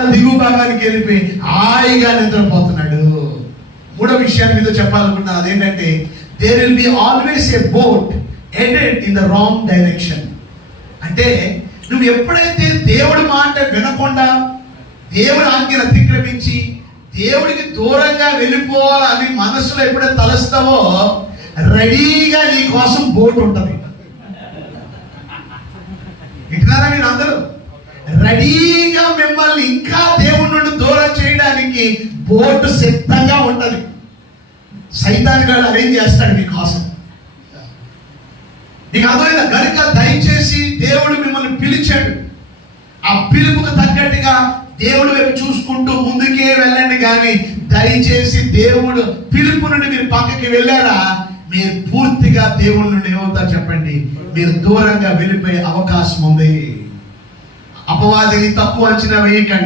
దిగువ భాగానికి వెళ్ళిపోయి హాయిగా నిద్రపోతున్నాడు. మూడో విషయాన్ని మీతో చెప్పాలనుకున్నా, అదేంటంటే there will be always a boat headed in the wrong direction. అంటే నువ్వు ఎప్పుడైతే దేవుడి మాట వినకుండా దేవుడి ఆజ్ఞను అతిక్రమించి దేవుడికి దూరంగా వెళ్ళిపోవాలని మనసులో ఎప్పుడైతే తలస్తావో, రెడీగా నీ కోసం బోట్ ఉంటుంది. వింటున్నారా మీరు అందరూ? రెడీగా మిమ్మల్ని ఇంకా దేవుడి నుండి దూరం చేయడానికి బోటు సిద్ధంగా ఉంటది. సైతాన్ గారు అరేంజ్ చేస్తాడు మీకోసం. నీకు అర్థమైందా? కనుక దయచేసి దేవుడు మిమ్మల్ని పిలిచాడు. ఆ పిలుపుకు తగ్గట్టుగా దేవుడు వైపు చూసుకుంటూ ముందుకే వెళ్ళండి. కానీ దయచేసి దేవుడు పిలుపు నుండి మీరు పక్కకి వెళ్ళారా, మీరు పూర్తిగా దేవుడి నుండి ఏమవుతారు చెప్పండి, మీరు దూరంగా వెళ్ళిపోయే అవకాశం ఉంది. అపవాదిని తక్కువ అంచనా వేయకండి.